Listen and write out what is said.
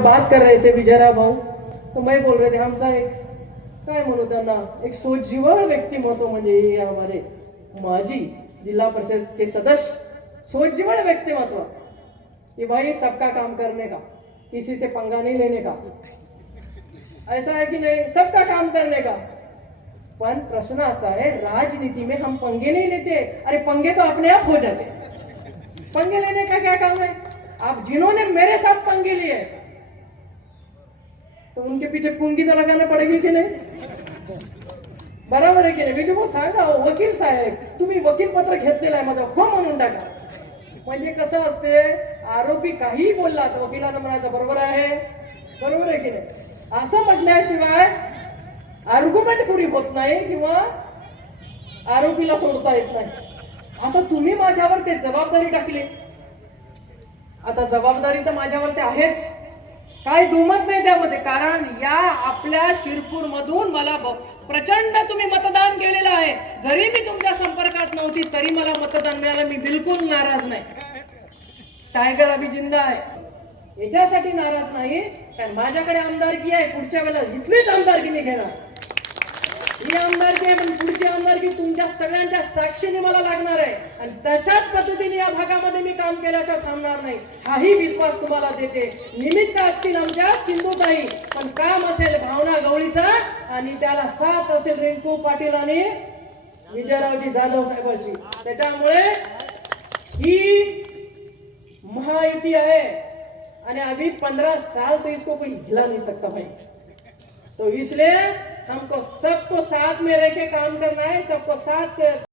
बात कर रहे थे विजयराव भाऊ? तो मैं बोल रहे थे आमचा एक काय म्हणू त्यांना? एक सोज्वळ व्यक्तिमत्व म्हणजे हे हमारे माजी जिल्हा परिषद के सदस्य सोज्वळ व्यक्तिमत्व कि भाई सबका काम करने का किसी से पंगा नहीं लेने का. ऐसा है कि नहीं? सबका काम करने का. पण प्रश्न असा है राजनीति में हम पंगे नहीं लेते. अरे पंगे तो अपने आप हो जाते. पंगे लेने का क्या काम है? आप जिन्होंने मेरे साथ पंगे लिए तो उनके पीछे पुंगी तो लगाना पड़ेगी कि नहीं? बरोबर आहे की नाही? विजू भाऊ सांगा वकील साहेब तुम्ही वकील पत्र घेतलेलं आहे माझा हो म्हणून टाका. म्हणजे कसं असते आरोपी काहीही बोलला तर वकिलानं म्हणायचं बरोबर आहे. बरोबर आहे की नाही? असं म्हटल्याशिवाय आर्ग्युमेंट पुरी होत नाही किंवा आरोपीला सोडता येत नाही. आता तुम्ही माझ्यावर ते जबाबदारी टाकली. आता जबाबदारी तर माझ्यावर ते आहेच. काही दुमत नाही त्यामध्ये कारण या आपल्या शिरपूर मधून मला प्रचंड तुम्ही मतदान केलेलं आहे. जरी मी तुमच्या संपर्कात नव्हती तरी मला मतदान मिळालं. मी बिलकुल नाराज नाही. टायगर अभि जिंदा आहे. याच्यासाठी नाराज नाही कारण माझ्याकडे आमदारकी आहे. पुढच्या वेळेला इथलीच आमदारकी मी घेणार. ही आमदारकी आहे पण पुढची तुमच्या सगळ्यांच्या साक्षीने मला लागणार आहे. आणि तशाच पद्धतीने या भागामध्ये मी काम केल्याच्या थांबणार नाही. हाही विश्वास तुम्हाला देते. निमित्त असतील आमच्या सिंधुताई पण काम असेल भावना गवळीचा आणि त्याला साथ असेल रिंकू पाटील आणि विजयरावजी जाधव साहेबांची त्याच्यामुळे ही महायुती आहे आणि अभी पंद्रह साल तो इसको कोई हिला नहीं सकता भाई. तो इसलिए हमको सबको साथ में रह के काम करना है सबको साथ